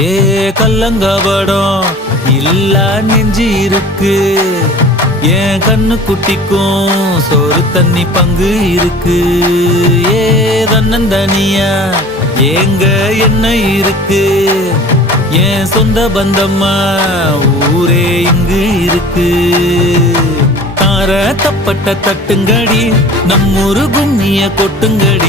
ஏ கல்லங்கபடம் இல்ல நெஞ்சு இருக்கு, என் கண்ணு குட்டிக்கும் சோறு தண்ணி பங்கு இருக்கு. ஏ தன்னந்தனியா ஏங்க என்ன இருக்கு, என் சொந்த பந்தம்மா ஊரே இங்கு இருக்கு. தார தப்பட்ட தட்டுங்கடி நம்மூரு கும்மிய கொட்டுங்கடி.